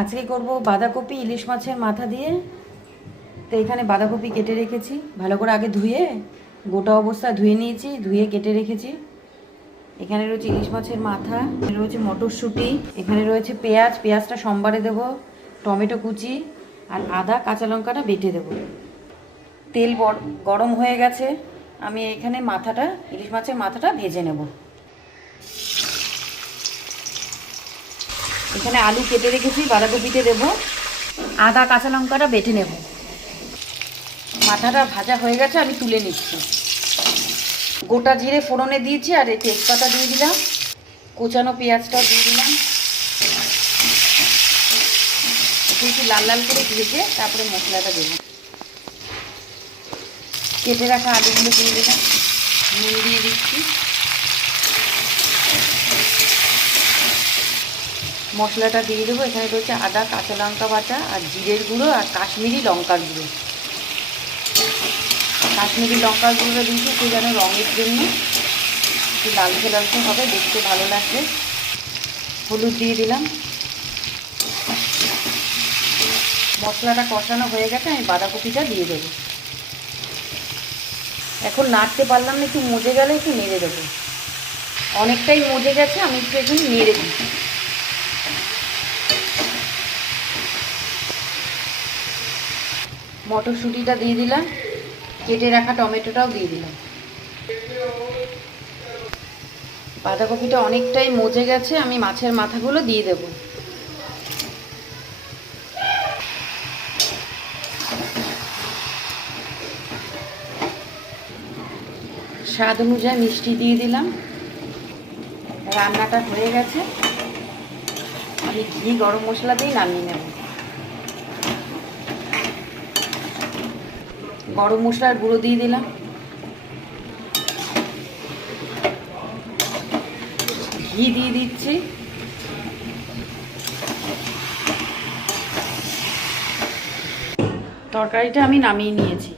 আজকে করব বাঁধাকপি ইলিশ মাছের মাথা দিয়ে। তো এখানে বাঁধাকপি কেটে রেখেছি, ভালো করে আগে ধুয়ে গোটা অবস্থায় ধুয়ে নিয়েছি, ধুয়ে কেটে রেখেছি। এখানে রয়েছে ইলিশ মাছের মাথা, এখানে রয়েছে মটরশুঁটি, এখানে রয়েছে পেঁয়াজ, পেঁয়াজটা সোমবারে দেবো, টমেটো কুচি আর আদা কাঁচা লঙ্কাটা বেটে দেবো। তেল গরম হয়ে গেছে, আমি এখানে মাথাটা ইলিশ মাছের মাথাটা ভেজে নেব। এখানে আলু কেটে রেখেছি, বাঁধাকপিতে দেবো, আদা কাঁচা লঙ্কাটা বেটে নেব। মাথাটা ভাজা হয়ে গেছে, আমি তুলে নিচ্ছি। গোটা জিরে ফোড়নে দিয়েছি আর এই তেজপাতা দিয়ে দিলাম, কোচানো পেঁয়াজটাও দিয়ে দিলাম। একটু লাল লাল করে ভেজে তারপরে মশলাটা দেব। কেটে রাখা আলুগুলো দিয়ে দিলাম, নুন দিয়ে দিচ্ছি। মশলাটা দিয়ে দেবো। এখানে রয়েছে আদা কাঁচা লঙ্কা বাটা আর জিরের গুঁড়ো আর কাশ্মীরি লঙ্কার গুঁড়ো। কাশ্মীরি লঙ্কার গুঁড়োটা দিয়েছি একটু যেন রঙের জন্য, একটু লালচে লালচে হবে, দেখতে ভালো লাগবে। হলুদ দিয়ে দিলাম। মশলাটা কষানো হয়ে গেছে, আমি বাঁধাকপিটা দিয়ে দেবো। এখন নাড়তে পারলাম না, একটু মজে গেলে একটু নেড়ে দেবো। অনেকটাই মজে গেছে, আমি একটু এখন নেড়ে দিই। মটরশুঁটিটা দিয়ে দিলাম, কেটে রাখা টমেটোটাও দিয়ে দিলাম। বাঁধাকপিটা অনেকটাই মজে গেছে, আমি মাছের মাথাগুলো দিয়ে দেব। স্বাদ অনুযায়ী মিষ্টি দিয়ে দিলাম। রান্নাটা হয়ে গেছে, আমি ঘি গরম মশলা দিয়ে নামিয়ে নেব। গরম মশলার গুঁড়ো দিয়ে দিলাম, ঘি দিয়ে দিচ্ছি। তরকারিটা আমি নামিয়ে নিয়েছি।